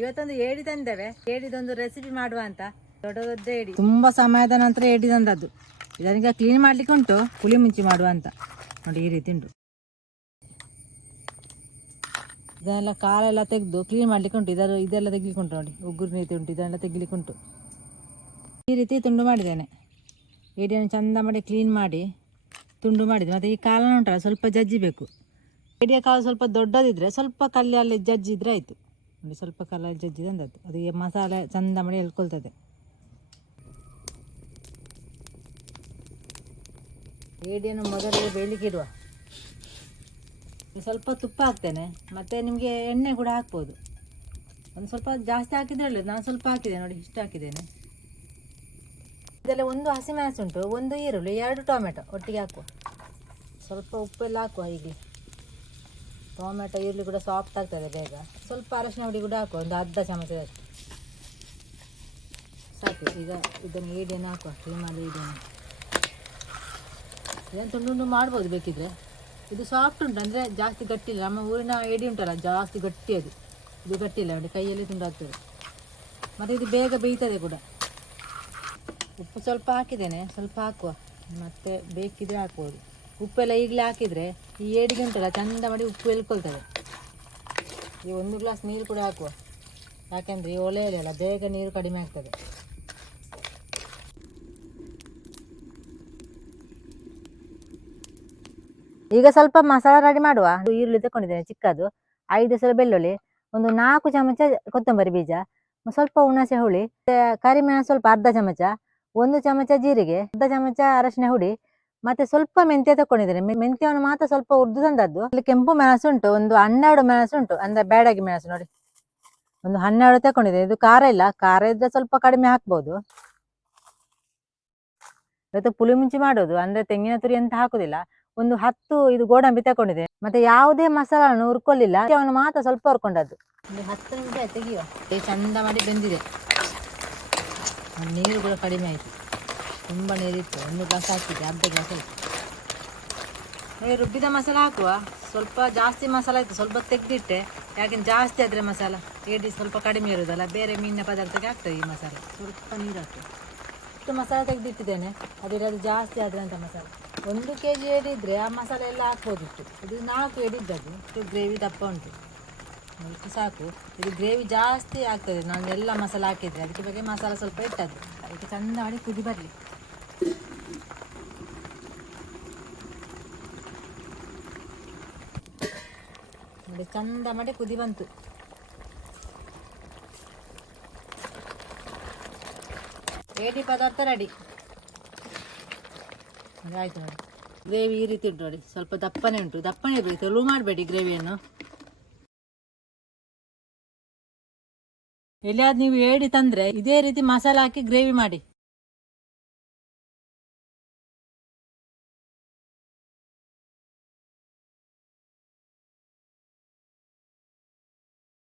ಇವತ್ತೊಂದು ಏಡಿ ತಂದೇವೆ. ಏಡಿದೊಂದು ರೆಸಿಪಿ ಮಾಡುವ ಅಂತ. ದೊಡ್ಡ ದೊಡ್ಡ ಏಡಿ, ತುಂಬಾ ಸಮಯದ ನಂತರ ಏಡಿ ತಂದದ್ದು. ಇದನ್ನೀಗ ಕ್ಲೀನ್ ಮಾಡ್ಲಿಕ್ಕೆ ಉಂಟು, ಪುಳಿ ಮುಂಚಿ ಮಾಡುವ ಅಂತ. ನೋಡಿ ಈ ರೀತಿ ಉಂಟು. ಇದನ್ನೆಲ್ಲ ಕಾಲೆಲ್ಲ ತೆಗೆದು ಕ್ಲೀನ್ ಮಾಡ್ಲಿಕ್ಕೆ ಉಂಟು. ಇದೆಲ್ಲ ತೆಗಿಲಿಕ್ಕೆ ಉಂಟು. ನೋಡಿ ಉಗುರು ರೀತಿ ಉಂಟು, ಇದನ್ನೆಲ್ಲ ತೆಗಿಲಿಕ್ಕೆ ಉಂಟು. ಈ ರೀತಿ ತುಂಡು ಮಾಡಿದ್ದೇನೆ. ಏಡಿಯನ್ನು ಚಂದ ಮಾಡಿ ಕ್ಲೀನ್ ಮಾಡಿ ತುಂಡು ಮಾಡಿದೆ. ಮತ್ತು ಈ ಕಾಲನ್ನು ಉಂಟಲ್ಲ ಸ್ವಲ್ಪ ಜಜ್ಜಿಬೇಕು. ಏಡಿಯ ಕಾಲು ಸ್ವಲ್ಪ ದೊಡ್ಡದಿದ್ರೆ ಸ್ವಲ್ಪ ಕಲ್ಲಲ್ಲಿ ಜಜ್ಜಿದ್ರೆ ಆಯಿತು. ನೋಡಿ ಸ್ವಲ್ಪ ಕಲ್ಲಲ್ಲಿ ಜಜ್ಜಿದೆ ಅಂದದ್ದು. ಅದಕ್ಕೆ ಮಸಾಲೆ ಚಂದ ಮಾಡಿ ಎಳ್ಕೊಳ್ತದೆ. ಏಡಿಯನ್ನು ಮೊದಲೇ ಬೇಯಲಿಕ್ಕೆ ಇಡುವ. ಸ್ವಲ್ಪ ತುಪ್ಪ ಹಾಕ್ತೇನೆ, ಮತ್ತು ನಿಮಗೆ ಎಣ್ಣೆ ಕೂಡ ಹಾಕ್ಬೋದು. ಒಂದು ಸ್ವಲ್ಪ ಜಾಸ್ತಿ ಹಾಕಿದ್ರೆ ಒಳ್ಳೆಯದು. ನಾನು ಸ್ವಲ್ಪ ಹಾಕಿದೆ ನೋಡಿ, ಇಷ್ಟು ಹಾಕಿದ್ದೇನೆ. ಇದರಲ್ಲಿ ಒಂದು ಹಸಿಮೆಣಸು ಉಂಟು, ಒಂದು ಈರುಳ್ಳಿ, 2 ಟೊಮೆಟೊ ಒಟ್ಟಿಗೆ ಹಾಕುವ. ಸ್ವಲ್ಪ ಉಪ್ಪೆಲ್ಲ ಹಾಕುವ. ಹೀಗೆ ಟೊಮೆಟೊ ಈರುಳ್ಳಿ ಕೂಡ ಸಾಫ್ಟ್ ಆಗ್ತದೆ ಬೇಗ. ಸ್ವಲ್ಪ ಅರಶಿನ ಹುಡಿ ಕೂಡ ಹಾಕುವ, ಒಂದು ಅರ್ಧ ಚಮಚದಷ್ಟು ಸಾಕು. ಈಗ ಇದನ್ನು ಏಡಿಯನ್ನು ಹಾಕುವ. ಕ್ಲೀನಲ್ಲಿ ಇದನ್ನು ತುಂಡು ಮಾಡ್ಬೋದು ಬೇಕಿದ್ರೆ. ಇದು ಸಾಫ್ಟ್ ಉಂಟು, ಅಂದರೆ ಜಾಸ್ತಿ ಗಟ್ಟಿಲ್ಲ. ನಮ್ಮ ಊರಿನ ಏಡಿ ಉಂಟಲ್ಲ ಜಾಸ್ತಿ ಗಟ್ಟಿ, ಇದು ಗಟ್ಟಿಲ್ಲ ನೋಡಿ, ಕೈಯಲ್ಲಿ ತುಂಡಾಗ್ತದೆ. ಮತ್ತು ಇದು ಬೇಗ ಬೇಯ್ತದೆ ಕೂಡ. ಉಪ್ಪು ಸ್ವಲ್ಪ ಹಾಕಿದ್ದೇನೆ, ಸ್ವಲ್ಪ ಹಾಕುವ. ಮತ್ತು ಬೇಕಿದ್ರೆ ಹಾಕ್ಬೋದು. ಉಪ್ಪೆಲ್ಲ ಈಗಲೇ ಹಾಕಿದರೆ ಈ ಏಡಿಗೆ ಉಂಟಲ್ಲ ಚಂದ ಮಾಡಿ ಉಪ್ಪು ಎಳ್ಕೊಳ್ತದೆ. ಈ 1 ಗ್ಲಾಸ್ ನೀರು ಕೂಡ ಹಾಕುವ. ಯಾಕೆಂದರೆ ಈ ಒಲೆಯಲ್ಲ ಬೇಗ ನೀರು ಕಡಿಮೆ ಆಗ್ತದೆ. ಈಗ ಸ್ವಲ್ಪ ಮಸಾಲ ರೆಡಿ ಮಾಡುವ. ಈರುಳ್ಳಿ ತಗೊಂಡಿದ್ದೇನೆ ಚಿಕ್ಕದು, 5 ಎಸಳು ಬೆಳ್ಳುಳ್ಳಿ, ಒಂದು 4 ಚಮಚ ಕೊತ್ತಂಬರಿ ಬೀಜ, ಸ್ವಲ್ಪ ಹುಣಸೆ ಹುಳಿ, ಕರಿಮೆಣಸು ಸ್ವಲ್ಪ ಅರ್ಧ ಚಮಚ, 1 ಚಮಚ ಜೀರಿಗೆ, ಅರ್ಧ ಚಮಚ ಅರಶಿನ ಹುಡಿ, ಮತ್ತೆ ಸ್ವಲ್ಪ ಮೆಂತ್ಯ ತಕೊಂಡಿದ್ದೇನೆ. ಮೆಂತ್ಯವನ್ನು ಮಾತ್ರ ಸ್ವಲ್ಪ ಉರ್ದು ತಂದದ್ದು. ಇಲ್ಲಿ ಕೆಂಪು ಮೆಣಸು ಉಂಟು, ಒಂದು 12 ಮೆಣಸು ಉಂಟು, ಅಂದ್ರೆ ಬೇಡಗಿ ಮೆಣಸು ನೋಡಿ, ಒಂದು 12 ತಕೊಂಡಿದ್ದೇನೆ. ಇದು ಖಾರ ಇಲ್ಲ, ಖಾರ ಇದ್ರೆ ಸ್ವಲ್ಪ ಕಡಿಮೆ ಹಾಕ್ಬೋದು. ಇವತ್ತು ಪುಳಿ ಮುಂಚಿ ಮಾಡೋದು, ಅಂದ್ರೆ ತೆಂಗಿನ ತುರಿ ಅಂತ ಹಾಕುದಿಲ್ಲ. ಒಂದು 10 ಇದು ಗೋಡಂಬಿ ತಗೊಂಡಿದೆ. ಮತ್ತೆ ಯಾವುದೇ ಮಸಾಲನ್ನು ಹುರ್ಕೊಳ್ಳಿಲ್ಲ, ಅವನು ಮಾತ್ರ ಸ್ವಲ್ಪ ಹುರ್ಕೊಂಡದ್ದು. ಒಂದು 10 ನಿಮಿಷ ತೆಗಿಯುವ. ಚಂದ ಮಾಡಿ ಬೆಂದಿದೆ. ನೀರು ಕೂಡ ಕಡಿಮೆ ಆಯಿತು, ತುಂಬ ನೀರಿತ್ತು. 1 ಗ್ಲಾಸ್ ಹಾಕಿದೆ, ಅರ್ಧ ಗ್ಲಾಸ್ ಆಯಿತು. ರುಬ್ಬಿದ ಮಸಾಲ ಹಾಕುವ. ಸ್ವಲ್ಪ ಜಾಸ್ತಿ ಮಸಾಲ ಆಯಿತು, ಸ್ವಲ್ಪ ತೆಗೆದಿಟ್ಟೆ. ಯಾಕೆಂದ್ರೆ ಜಾಸ್ತಿ ಆದರೆ ಮಸಾಲ ಏಡಿ ಸ್ವಲ್ಪ ಕಡಿಮೆ ಇರೋದಲ್ಲ, ಬೇರೆ ಮೀನಿನ ಪದಾರ್ಥಕ್ಕೆ ಆಗ್ತದೆ ಈ ಮಸಾಲ. ಸ್ವಲ್ಪ ನೀರು ಹಾಕ್ತದೆ. ಇಷ್ಟು ಮಸಾಲೆ ತೆಗೆದಿಟ್ಟಿದ್ದೇನೆ, ಅದು ಜಾಸ್ತಿ ಆದರೆ ಅಂತ ಮಸಾಲೆ. 1 kg ಏಡಿ ಇದ್ದರೆ ಆ ಮಸಾಲೆ ಎಲ್ಲ ಹಾಕ್ಬೋದಿತ್ತು. ಇದು 4 ಏಡಿ ಇದ್ದದ್ದು. ಇಷ್ಟು ಗ್ರೇವಿ ದಪ್ಪ ಉಂಟು, ಇಷ್ಟು ಸಾಕು. ಇದು ಗ್ರೇವಿ ಜಾಸ್ತಿ ಆಗ್ತದೆ ನಾನು ಎಲ್ಲ ಮಸಾಲೆ ಹಾಕಿದರೆ. ಅದಕ್ಕೆ ಬಗ್ಗೆ ಮಸಾಲೆ ಸ್ವಲ್ಪ ಇಟ್ಟದ್ದು. ಅದಕ್ಕೆ ಚಂದ ಮಾಡಿ ಕುದಿ ಬರಲಿ. ನೋಡಿ ಚಂದ ಮಾಡಿ ಕುದಿ ಬಂತು. ಏಡಿ ಪದಾರ್ಥ ರೆಡಿ ಆಯ್ತು ನೋಡಿ. ಗ್ರೇವಿ ಈ ರೀತಿ ಉಂಟು ನೋಡಿ, ಸ್ವಲ್ಪ ದಪ್ಪನೆ ಉಂಟು. ದಪ್ಪನೆ ಇರಬೇಕು, ತೆಳು ಮಾಡಬೇಡಿ ಗ್ರೇವಿಯನ್ನು. ಎಲ್ಲಿಯಾದ್ರು ನೀವು ಏಡಿ ತಂದರೆ ಇದೇ ರೀತಿ ಮಸಾಲೆ ಹಾಕಿ ಗ್ರೇವಿ ಮಾಡಿ.